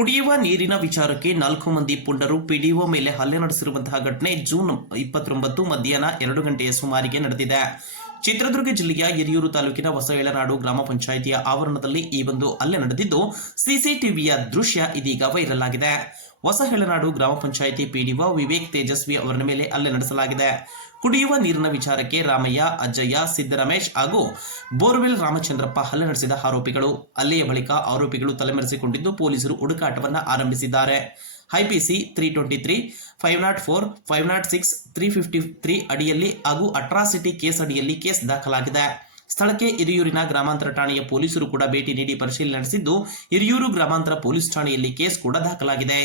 ಕುಡಿಯುವ ನೀರಿನ ವಿಚಾರಕ್ಕೆ 4 ಮಂದಿ ಪುಂಡರು ಪಿಡಿಒ ಮೇಲೆ ಹಲ್ಲೆ ನಡೆಸಿರುವಂತಹ ಘಟನೆ ಜೂನ್ 29 ಮಧ್ಯಾಹ್ನ 2 ಗಂಟೆಯ ಸುಮಾರಿಗೆ ನಡೆದಿದೆ. ಚಿತ್ರದುರ್ಗ ಜಿಲ್ಲೆಯ ಹಿರಿಯೂರು ತಾಲೂಕಿನ ಹೊಸಯಳನಾಡು ಗ್ರಾಮ ಪಂಚಾಯಿತಿಯ ಆವರಣದಲ್ಲಿ ಈ ಒಂದು ಹಲ್ಲೆ ನಡೆದಿದ್ದು, ಸಿಸಿಟಿವಿಯ ದೃಶ್ಯ ಇದೀಗ ವೈರಲ್ ಆಗಿದೆ. ಹೊಸಹೆಳನಾಡು ಗ್ರಾಮ ಪಂಚಾಯಿತಿ ಪಿಡಿಒ ವಿವೇಕ್ ತೇಜಸ್ವಿ ಅವರ ಮೇಲೆ ಹಲ್ಲೆ ನಡೆಸಲಾಗಿದೆ. ಕುಡಿಯುವ ನೀರಿನ ವಿಚಾರಕ್ಕೆ ರಾಮಯ್ಯ, ಅಜ್ಜಯ್ಯ, ಸಿದ್ದರಮೇಶ್ ಹಾಗೂ ಬೋರ್ವೆಲ್ ರಾಮಚಂದ್ರಪ್ಪ ಹಲ್ಲೆ ನಡೆಸಿದ ಆರೋಪಿಗಳು. ಹಲ್ಲೆಯ ಬಳಿಕ ಆರೋಪಿಗಳು ತಲೆಮರೆಸಿಕೊಂಡಿದ್ದು ಪೊಲೀಸರು ಹುಡುಕಾಟವನ್ನು ಆರಂಭಿಸಿದ್ದಾರೆ. ಐಪಿಸಿ 323, 504, 506, 353 ಅಡಿಯಲ್ಲಿ ಹಾಗೂ ಅಟ್ರಾಸಿಟಿ ಕೇಸ್ ಅಡಿಯಲ್ಲಿ ಕೇಸ್ ದಾಖಲಾಗಿದೆ. ಸ್ಥಳಕ್ಕೆ ಹಿರಿಯೂರಿನ ಗ್ರಾಮಾಂತರ ಠಾಣೆಯ ಪೊಲೀಸರು ಕೂಡ ಭೇಟಿ ನೀಡಿ ಪರಿಶೀಲನೆ ನಡೆಸಿದ್ದು, ಹಿರಿಯೂರು ಗ್ರಾಮಾಂತರ ಪೊಲೀಸ್ ಠಾಣೆಯಲ್ಲಿ ಕೇಸ್ ಕೂಡ ದಾಖಲಾಗಿದೆ.